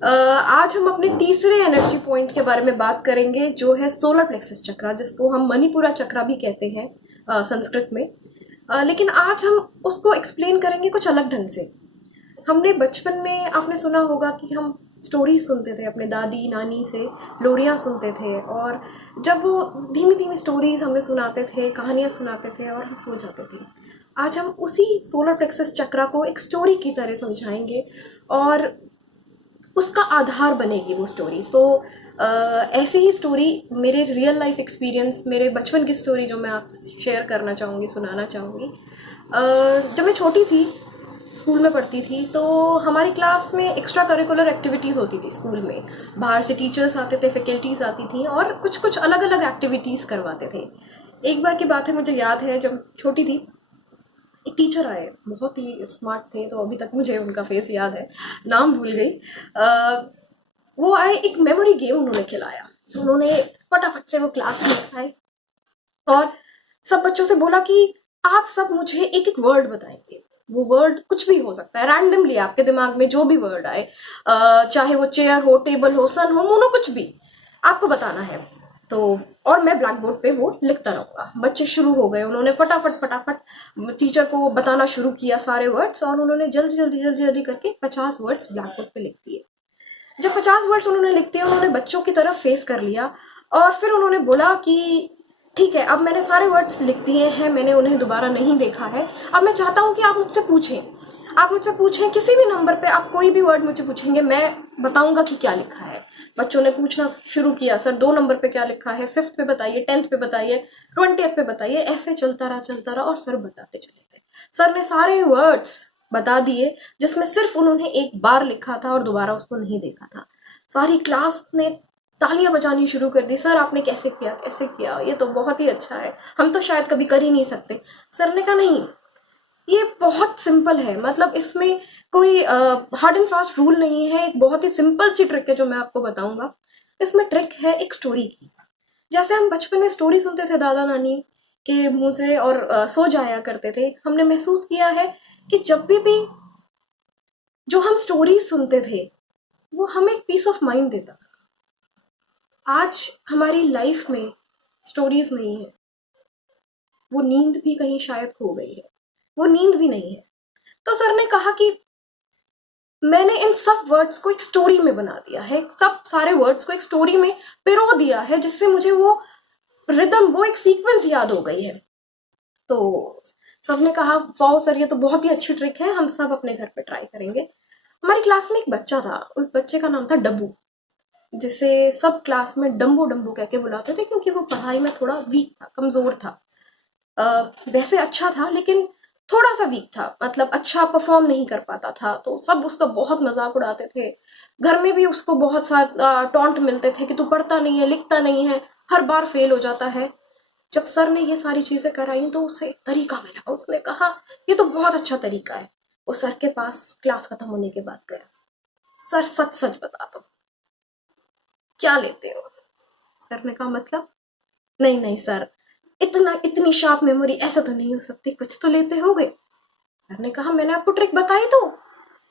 आज हम अपने तीसरे एनर्जी पॉइंट के बारे में बात करेंगे, जो है सोलर प्लेक्सस चक्रा, जिसको हम मणिपुरा चक्रा भी कहते हैं संस्कृत में। लेकिन आज हम उसको एक्सप्लेन करेंगे कुछ अलग ढंग से। हमने बचपन में, आपने सुना होगा कि हम स्टोरी सुनते थे अपने दादी नानी से, लोरियां सुनते थे, और जब वो धीमी धीमी स्टोरीज हमें सुनाते थे, कहानियां सुनाते थे, और हम सो जाते थे। आज हम उसी सोलर प्लेक्सस चक्रा को एक स्टोरी की तरह समझाएंगे, और उसका आधार बनेगी वो स्टोरी। सो ऐसे ही स्टोरी, मेरे रियल लाइफ एक्सपीरियंस, मेरे बचपन की स्टोरी जो मैं आपसे शेयर करना चाहूँगी, सुनाना चाहूँगी। जब मैं छोटी थी, स्कूल में पढ़ती थी, तो हमारी क्लास में एक्स्ट्रा करिकुलर एक्टिविटीज़ होती थी स्कूल में। बाहर से टीचर्स आते थे, फैकल्टीज आती थी, और कुछ कुछ अलग अलग एक्टिविटीज़ करवाते थे। एक बार की बात है, मुझे याद है, जब छोटी थी, एक टीचर आए, बहुत ही स्मार्ट थे, तो अभी तक मुझे उनका फेस याद है, नाम भूल गई। वो आए, एक मेमोरी गेम उन्होंने खिलाया। उन्होंने फटाफट से वो क्लास में आए और सब बच्चों से बोला कि आप सब मुझे एक एक वर्ड बताएंगे। वो वर्ड कुछ भी हो सकता है, रैंडमली आपके दिमाग में जो भी वर्ड आए, चाहे वो चेयर हो, टेबल हो, सन हो, मोनो, कुछ भी आपको बताना है। तो और मैं ब्लैक बोर्ड पे वो लिखता रहूंगा। बच्चे शुरू हो गए, उन्होंने फटाफट फटाफट टीचर को बताना शुरू किया सारे वर्ड्स, और उन्होंने जल्दी जल्दी जल्दी जल्दी करके 50 वर्ड्स ब्लैक बोर्ड पे लिख दिए। जब 50 वर्ड्स उन्होंने लिख दिए, उन्होंने बच्चों की तरफ फेस कर लिया, और फिर उन्होंने बोला कि ठीक है, अब मैंने सारे वर्ड्स लिख दिए हैं, मैंने उन्हें दोबारा नहीं देखा है, अब मैं चाहता हूं कि आप मुझसे पूछें। आप मुझसे पूछें, किसी भी नंबर पे आप कोई भी वर्ड मुझे पूछेंगे, मैं बताऊंगा कि क्या लिखा है। बच्चों ने पूछना शुरू किया, सर 2 नंबर पे क्या लिखा है, 5th पे बताइए, 10th पे बताइए, 20th पे बताइए। ऐसे चलता रहा, और सर बताते चले गए। सर ने सारे वर्ड्स बता दिए, जिसमें सिर्फ उन्होंने एक बार लिखा था और दोबारा उसको नहीं देखा था। सारी क्लास ने तालियां बजानी शुरू कर दी, सर आपने कैसे किया, कैसे किया, ये तो बहुत ही अच्छा है, हम तो शायद कभी कर ही नहीं सकते। सर ने कहा नहीं, ये बहुत सिंपल है, मतलब इसमें कोई हार्ड एंड फास्ट रूल नहीं है, एक बहुत ही सिंपल सी ट्रिक है जो मैं आपको बताऊंगा। इसमें ट्रिक है एक स्टोरी की। जैसे हम बचपन में स्टोरी सुनते थे दादा नानी के मुंह से, और सो जाया करते थे, हमने महसूस किया है कि जब भी जो हम स्टोरी सुनते थे, वो हमें एक पीस ऑफ माइंड देता था। आज हमारी लाइफ में स्टोरीज नहीं है, वो नींद भी कहीं शायद खो गई है, वो नींद भी नहीं है। तो सर ने कहा कि मैंने इन सब वर्ड्स को एक स्टोरी में बना दिया है, सब सारे वर्ड्स को एक स्टोरी में पिरो दिया है, जिससे मुझे वो रिदम, वो एक सीक्वेंस याद हो गई है। तो सबने कहा वाओ सर, ये तो बहुत ही अच्छी ट्रिक है, हम सब अपने घर पे ट्राई करेंगे। हमारी क्लास में एक बच्चा था, उस बच्चे का नाम था डब्बू, जिसे सब क्लास में डम्बो डम्बो कह के बुलाते थे, क्योंकि वो पढ़ाई में थोड़ा वीक था, कमजोर था। वैसे अच्छा था, लेकिन थोड़ा सा वीक था, मतलब अच्छा परफॉर्म नहीं कर पाता था, तो सब उसका बहुत मजाक उड़ाते थे। घर में भी उसको बहुत सारा टॉन्ट मिलते थे कि तू पढ़ता नहीं है, लिखता नहीं है, हर बार फेल हो जाता है। जब सर ने ये सारी चीजें कराई, तो उसे एक तरीका मिला, उसने कहा ये तो बहुत अच्छा तरीका है। वो सर के पास क्लास खत्म होने के बाद गया, सर सच सच बता दो, क्या लेते हो? सर ने कहा मतलब? नहीं नहीं सर, इतनी शार्प मेमोरी ऐसा तो नहीं हो सकती, कुछ तो लेते हो गए। सर ने कहा मैंने आपको ट्रिक बताई तो,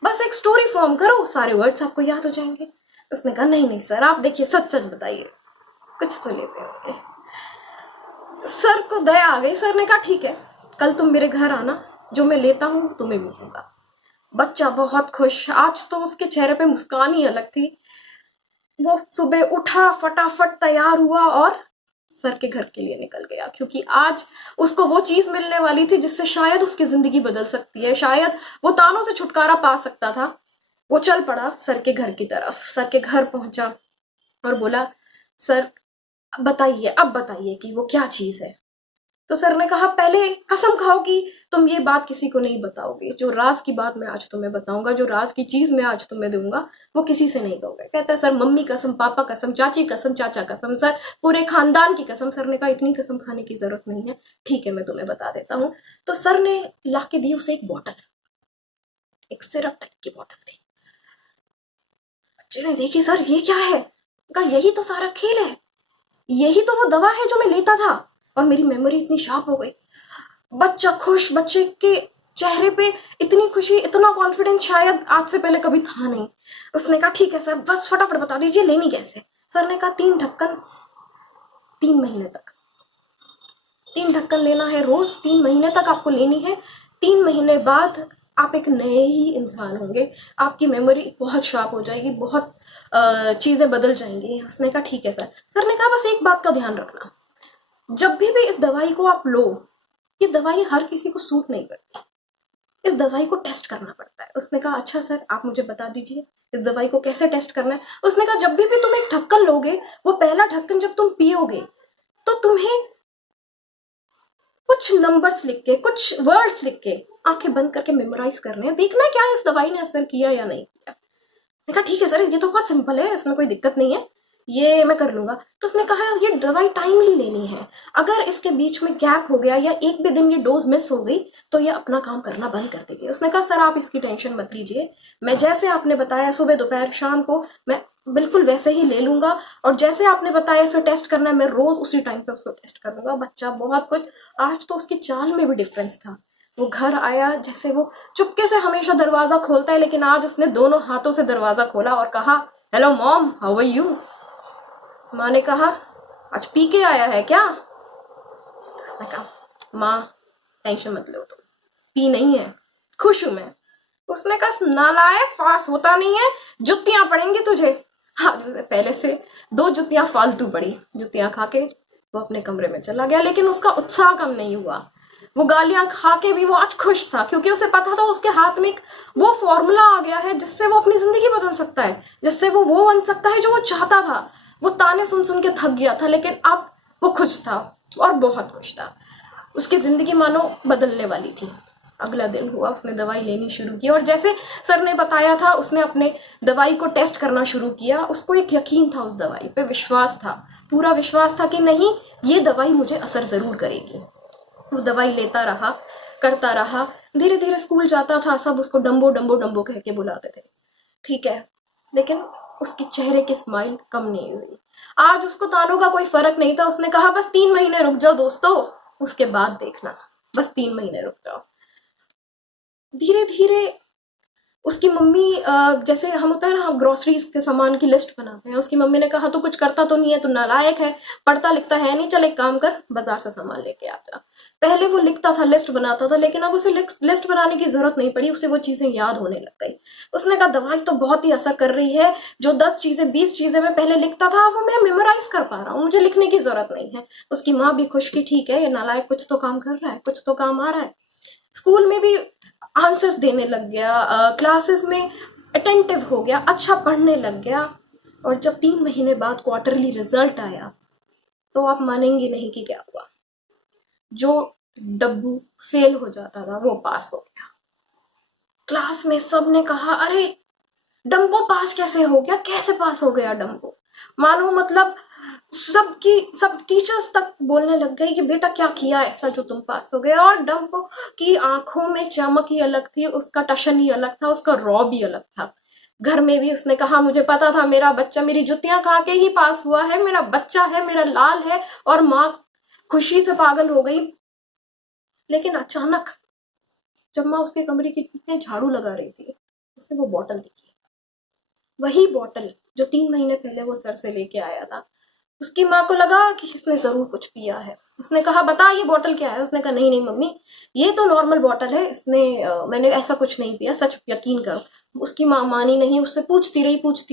बस एक स्टोरी फॉर्म करो, सारे वर्ड्स आपको याद हो जाएंगे। उसने कहा नहीं नहीं सर, आप देखिए, सच सच बताइए, कुछ तो लेते होंगे। सर को दया आ गई, सर ने कहा ठीक है, कल तुम मेरे घर आना, जो मैं लेता हूं तुम्हें भी दूंगा। बच्चा बहुत खुश, आज तो उसके चेहरे पे मुस्कान ही अलग थी। वो सुबह उठा, फटाफट तैयार हुआ, और सर के घर के लिए निकल गया, क्योंकि आज उसको वो चीज मिलने वाली थी जिससे शायद उसकी जिंदगी बदल सकती है, शायद वो तानों से छुटकारा पा सकता था। वो चल पड़ा सर के घर की तरफ, सर के घर पहुंचा और बोला सर बताइए, अब बताइए कि वो क्या चीज है। तो सर ने कहा पहले कसम खाओ कि तुम ये बात किसी को नहीं बताओगे, जो राज की बात मैं आज तुम्हें बताऊंगा, जो राज की चीज मैं आज तुम्हें दूंगा, वो किसी से नहीं कहोगे। कहता है सर मम्मी कसम, पापा कसम, चाची कसम, चाचा कसम, सर पूरे खानदान की कसम। सर ने कहा इतनी कसम खाने की जरूरत नहीं है, ठीक है मैं तुम्हें बता देता हूँ। तो सर ने ला के दी उसे एक बॉटल, एक सिरप टाइप की बॉटल थी। बच्चे ने देखी, सर ये क्या है? कहा यही तो सारा खेल है, यही तो वो दवा है जो मैं लेता था, और मेरी मेमोरी इतनी शार्प हो गई। बच्चा खुश, बच्चे के चेहरे पे इतनी खुशी, इतना कॉन्फिडेंस शायद आज से पहले कभी था नहीं। उसने कहा ठीक है सर, बस फटाफट बता दीजिए लेनी कैसे। सर ने कहा 3 ढक्कन 3 महीने तक, 3 ढक्कन लेना है रोज, 3 महीने तक आपको लेनी है। 3 महीने बाद आप एक नए ही इंसान होंगे, आपकी मेमोरी बहुत शार्प हो जाएगी, बहुत चीजें बदल जाएंगी। उसने कहा ठीक है सर। सर ने कहा बस एक बात का ध्यान रखना, जब भी इस दवाई को आप लो, ये दवाई हर किसी को सूट नहीं करती, इस दवाई को टेस्ट करना पड़ता है। उसने कहा अच्छा सर, आप मुझे बता दीजिए इस दवाई को कैसे टेस्ट करना है। उसने कहा जब भी तुम एक ढक्कन लोगे, वो पहला ढक्कन जब तुम पियोगे तो तुम्हें कुछ नंबर्स लिख के, कुछ वर्ड्स लिख के आंखें बंद करके मेमोराइज करने हैं, देखना है क्या इस दवाई ने असर किया या नहीं किया। देखा ठीक है सर, ये तो बहुत सिंपल है, इसमें कोई दिक्कत नहीं है, ये मैं कर लूंगा। तो उसने कहा ये दवाई टाइमली लेनी है, अगर इसके बीच में गैप हो गया या एक भी दिन ये डोज मिस हो गई तो ये अपना काम करना बंद कर देगी। उसने कहा सर आप इसकी टेंशन मत लीजिए, मैं जैसे आपने बताया सुबह दोपहर शाम को, मैं बिल्कुल वैसे ही ले लूंगा, और जैसे आपने बताया इसे टेस्ट करना है मैं रोज उसी टाइम पे उसको टेस्ट कर लूंगा। बच्चा बहुत कुछ, आज तो उसकी चाल में भी डिफरेंस था। वो घर आया, जैसे वो चुपके से हमेशा दरवाजा खोलता है, लेकिन आज उसने दोनों हाथों से दरवाजा खोला और कहा hello mom, how are you. माँ ने कहा आज पी के आया है क्या। उसने कहा माँ टेंशन मत लो, तुम पी नहीं है, खुश हूं मैं। उसने कहा नालायक, पास होता नहीं है, जुतियां पड़ेंगी तुझे। आज उसे पहले से 2 जुतियां फालतू पड़ी, जुतियां खा के वो अपने कमरे में चला गया। लेकिन उसका उत्साह कम नहीं हुआ, वो गालियां खा के भी वो आज खुश था, क्योंकि उसे पता था उसके हाथ में एक वो फॉर्मूला आ गया है जिससे वो अपनी जिंदगी बदल सकता है, जिससे वो बन सकता है जो वो चाहता था। वो ताने सुन सुन के थक गया था, लेकिन अब वो खुश था और बहुत खुश था। उसकी जिंदगी मानो बदलने वाली थी। अगला दिन हुआ, उसने दवाई लेनी शुरू की, और जैसे सर ने बताया था उसने अपने दवाई को टेस्ट करना शुरू किया। उसको एक यकीन था, उस दवाई पे विश्वास था, पूरा विश्वास था कि नहीं ये दवाई मुझे असर जरूर करेगी। वो दवाई लेता रहा, करता रहा, धीरे धीरे स्कूल जाता था, सब उसको डम्बो डम्बो डम्बो कह के बुलाते थे, ठीक है। लेकिन उसके चेहरे की स्माइल कम नहीं हुई। आज उसको तानों का कोई फर्क नहीं था। उसने कहा बस 3 महीने रुक जाओ दोस्तों, उसके बाद देखना, बस 3 महीने रुक जाओ। धीरे धीरे उसकी मम्मी, जैसे हम होता है ना, ग्रोसरीज के सामान की लिस्ट बनाते हैं, उसकी मम्मी ने कहा तू कुछ करता तो नहीं है, तू नालायक है, पढ़ता लिखता है नहीं, चल एक काम कर बाजार से सामान लेके आ जा। पहले वो लिखता था, लिस्ट बनाता था, लेकिन अब उसे लिस्ट बनाने की जरूरत नहीं पड़ी, उसे वो चीजें याद होने लग गई। उसने कहा दवाई तो बहुत ही असर कर रही है, जो 10 चीजें 20 चीजें मैं पहले लिखता था वो मैं मेमोराइज कर पा रहा हूँ, मुझे लिखने की जरूरत नहीं है। उसकी माँ भी खुश की, ठीक है ये नालायक कुछ तो काम कर रहा है, कुछ तो काम आ रहा है। स्कूल में भी आंसर्स देने लग गया, क्लासेस में अटेंटिव हो गया, अच्छा पढ़ने लग गया। और जब 3 महीने बाद क्वार्टरली रिजल्ट आया तो आप मानेंगे नहीं कि क्या हुआ। जो डब्बू फेल हो जाता था वो पास हो गया। क्लास में सब ने कहा अरे डम्बो पास कैसे हो गया, कैसे पास हो गया डम्बो। मानो मतलब सब टीचर्स तक बोलने लग गए कि बेटा क्या किया ऐसा जो तुम पास हो गए। और डम्बो की आंखों में चमक ही अलग थी, उसका टशन ही अलग था, उसका रौब ही अलग था। घर में भी उसने कहा मुझे पता था मेरा बच्चा मेरी जुतियां खा के ही पास हुआ है, मेरा बच्चा है, मेरा लाल है। और माँ खुशी से पागल हो गई। लेकिन अचानक जब माँ उसके कमरे की झाड़ू लगा रही थी, उसे वो बॉटल दिखी, वही बॉटल जो 3 महीने पहले वो सर से लेके आया था। उसकी माँ को लगा कि इसने जरूर कुछ पिया है। उसने कहा बता ये बॉटल क्या है। उसने कहा नहीं नहीं मम्मी, ये तो नॉर्मल बॉटल है, इसने मैंने ऐसा कुछ नहीं पिया, सच यकीन करो। उसकी माँ मानी नहीं, उससे पूछती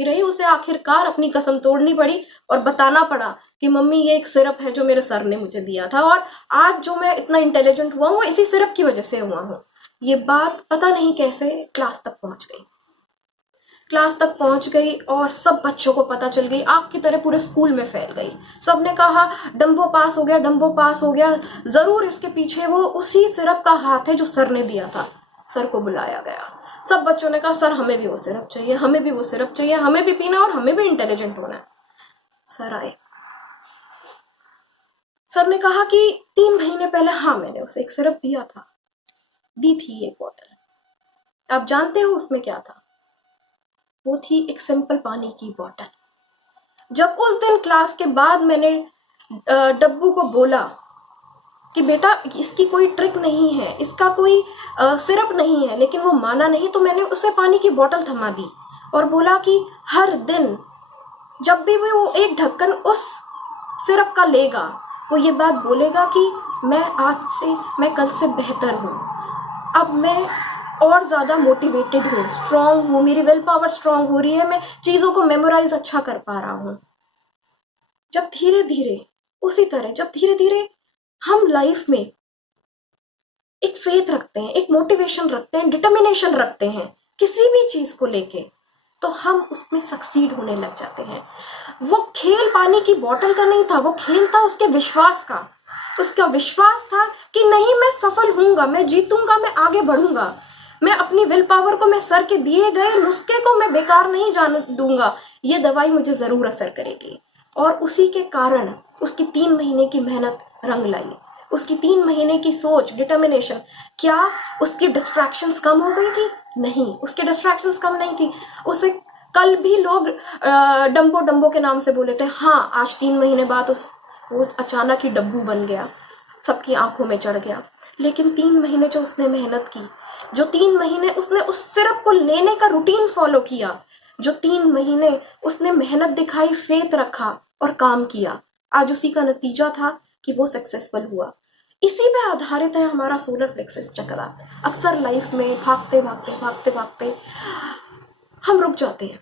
रही, उसे आखिरकार अपनी कसम तोड़नी पड़ी और बताना पड़ा कि मम्मी ये एक सिरप है जो मेरे सर ने मुझे दिया था, और आज जो मैं इतना इंटेलिजेंट हुआ हूँ इसी सिरप की वजह से हुआ हूँ। ये बात पता नहीं कैसे क्लास तक पहुंच गई, क्लास तक पहुंच गई और सब बच्चों को पता चल गई, आग की तरह पूरे स्कूल में फैल गई। सबने कहा डम्बो पास हो गया, डम्बो पास हो गया, जरूर इसके पीछे वो उसी सिरप का हाथ है जो सर ने दिया था। सर को बुलाया गया, सब बच्चों ने कहा सर हमें भी वो सिरप चाहिए, हमें भी वो सिरप चाहिए, हमें भी पीना और हमें भी इंटेलिजेंट होना है। सर आए, सर ने कहा कि 3 महीने पहले हाँ मैंने उसे एक सिरप दिया था, दी थी एक बॉटल। आप जानते हो उसमें क्या था? वो थी एक सिंपल पानी की बॉटल। जब उस दिन क्लास के बाद मैंने डब्बू को बोला कि बेटा इसकी कोई ट्रिक नहीं है, इसका कोई सिरप नहीं है, लेकिन वो माना नहीं। तो मैंने उसे पानी की बोतल थमा दी और बोला कि हर दिन जब भी वो एक ढक्कन उस सिरप का लेगा, वो ये बात बोलेगा कि मैं कल से बेहतर हूँ, अब मैं और ज़्यादा मोटिवेटेड हूँ, स्ट्रांग हूँ, मेरी विल पावर स्ट्रांग हो रही है, मैं चीज़ों को मेमोराइज अच्छा कर पा रहा हूँ। जब धीरे धीरे उसी तरह जब धीरे धीरे हम लाइफ में एक फेथ रखते हैं, एक मोटिवेशन रखते हैं, डिटर्मिनेशन रखते हैं किसी भी चीज को लेके, तो हम उसमें सक्सीड होने लग जाते हैं। वो खेल पानी की बोतल का नहीं था, वो खेल था उसके विश्वास का। उसका विश्वास था कि नहीं, मैं सफल हूंगा, मैं जीतूंगा, मैं आगे बढ़ूंगा, मैं अपनी विल पावर को, मैं सर के दिए गए नुस्खे को मैं बेकार नहीं जाने दूंगा, ये दवाई मुझे जरूर असर करेगी। और उसी के कारण उसकी 3 महीने की मेहनत रंग लाई, उसकी 3 महीने की सोच, डिटर्मिनेशन। क्या उसकी डिस्ट्रैक्शंस कम हो गई थी? नहीं, उसके डिस्ट्रैक्शंस कम नहीं थी। उसे कल भी लोग डम्बो डम्बो के नाम से बोले थे। हाँ, आज 3 महीने बाद वो अचानक ही डब्बू बन गया, सबकी आंखों में चढ़ गया। लेकिन 3 महीने जो उसने मेहनत की, जो 3 महीने उसने उस सिरप को लेने का रूटीन फॉलो किया, जो 3 महीने उसने मेहनत दिखाई, फेथ रखा और काम किया, आज उसी का नतीजा था कि वो सक्सेसफुल हुआ। इसी पे आधारित है हमारा सोलर प्लेक्सस चक्र। अक्सर लाइफ में भागते भागते भागते भागते हम रुक जाते हैं,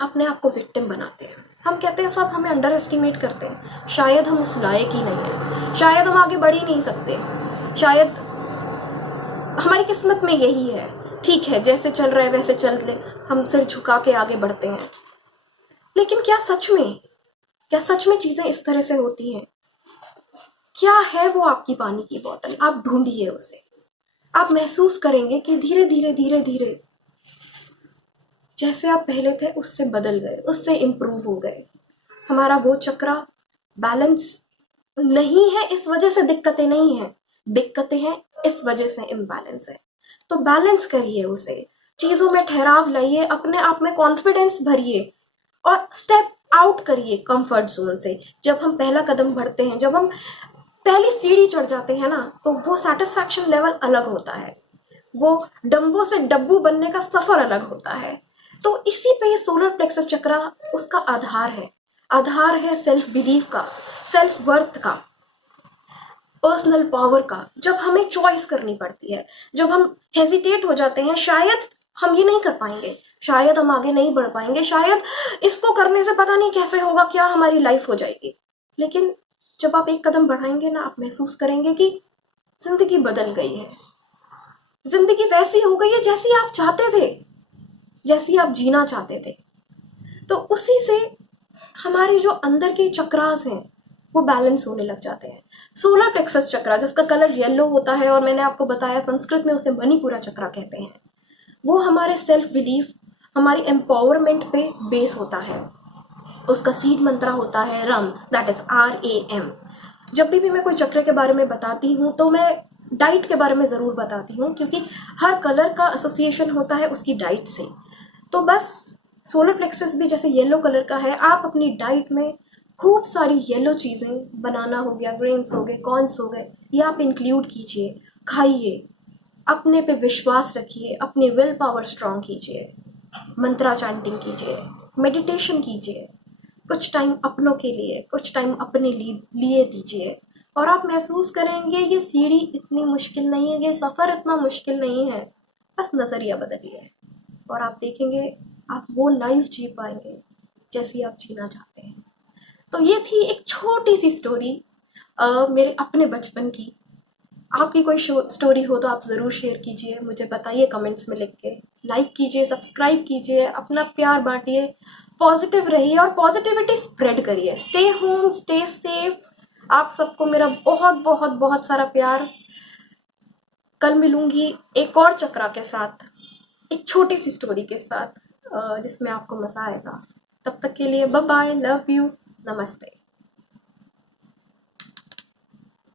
अपने आप को विक्टिम बनाते हैं। हम कहते हैं सब हमें अंडर एस्टिमेट करते हैं, शायद हम उस लायक ही नहीं है, शायद हम आगे बढ़ ही नहीं सकते, शायद हमारी किस्मत में यही है। ठीक है, जैसे चल रहा है वैसे चल ले, हम सिर झुका के आगे बढ़ते हैं। लेकिन क्या सच में चीजें इस तरह से होती हैं? क्या है वो आपकी पानी की बोतल? आप ढूंढिए उसे, आप महसूस करेंगे कि धीरे धीरे धीरे धीरे जैसे आप पहले थे उससे बदल गए, उससे इम्प्रूव हो गए। हमारा वो चक्रा बैलेंस नहीं है, इस वजह से दिक्कतें नहीं है, दिक्कतें हैं इस वजह से इम्बैलेंस है। तो बैलेंस करिए उसे, चीजों में ठहराव लाइए, अपने आप में कॉन्फिडेंस भरिए और स्टेप आउट करिए कंफर्ट जोन से। जब हम पहला कदम बढ़ते हैं, जब हम पहली सीढ़ी चढ़ जाते हैं ना, तो वो सेटिस्फैक्शन लेवल अलग होता है, वो डम्बो से डब्बू बनने का सफर अलग होता है। तो इसी पे सोलर प्लेक्सस चक्रा उसका आधार है सेल्फ बिलीफ का, सेल्फ वर्थ का, पर्सनल पावर का। जब हमें चॉइस करनी पड़ती है, जब हम हेजिटेट हो जाते हैं, शायद हम ये नहीं कर पाएंगे, शायद हम आगे नहीं बढ़ पाएंगे, शायद इसको करने से पता नहीं कैसे होगा, क्या हमारी लाइफ हो जाएगी। लेकिन जब आप एक कदम बढ़ाएंगे ना, आप महसूस करेंगे कि जिंदगी बदल गई है, जिंदगी वैसी हो गई है जैसी आप चाहते थे, जैसी आप जीना चाहते थे। तो उसी से हमारे जो अंदर के चक्रास हैं वो बैलेंस होने लग जाते हैं। सोलर प्लेक्सस चक्रा, जिसका कलर येलो होता है और मैंने आपको बताया संस्कृत में उसे मणिपुरा चक्रा कहते हैं, वो हमारे सेल्फ बिलीफ, हमारी एम्पावरमेंट पे बेस होता है। उसका सीड मंत्र होता है रम, दैट इज RAM। जब भी मैं कोई चक्र के बारे में बताती हूँ तो मैं डाइट के बारे में जरूर बताती हूँ, क्योंकि हर कलर का एसोसिएशन होता है उसकी डाइट से। तो बस सोलर प्लेक्सस भी जैसे येलो कलर का है, आप अपनी डाइट में खूब सारी येलो चीजें, बनाना हो गया, ग्रेन्स हो गए, कॉर्न्स हो गए, ये आप इंक्लूड कीजिए, खाइए, अपने पे विश्वास रखिए, अपनी विल पावर स्ट्रांग कीजिए, मंत्रा चैंटिंग कीजिए, मेडिटेशन कीजिए, कुछ टाइम अपनों के लिए, कुछ टाइम अपने लिए दीजिए, और आप महसूस करेंगे ये सीढ़ी इतनी मुश्किल नहीं है, ये सफर इतना मुश्किल नहीं है। बस नजरिया बदलिए और आप देखेंगे आप वो लाइफ जी पाएंगे जैसी आप जीना चाहते हैं। तो ये थी एक छोटी सी स्टोरी मेरे अपने बचपन की। आपकी कोई स्टोरी हो तो आप ज़रूर शेयर कीजिए, मुझे बताइए कमेंट्स में लिख के। लाइक कीजिए, सब्सक्राइब कीजिए, अपना प्यार बांटिए, पॉजिटिव रहिए और पॉजिटिविटी स्प्रेड करिए। Stay home, stay safe. आप सबको मेरा बहुत बहुत बहुत सारा प्यार। कल मिलूंगी एक और चक्रा के साथ, एक छोटी सी स्टोरी के साथ जिसमें आपको मज़ा आएगा। तब तक के लिए बाय बाय, लव यू, नमस्ते।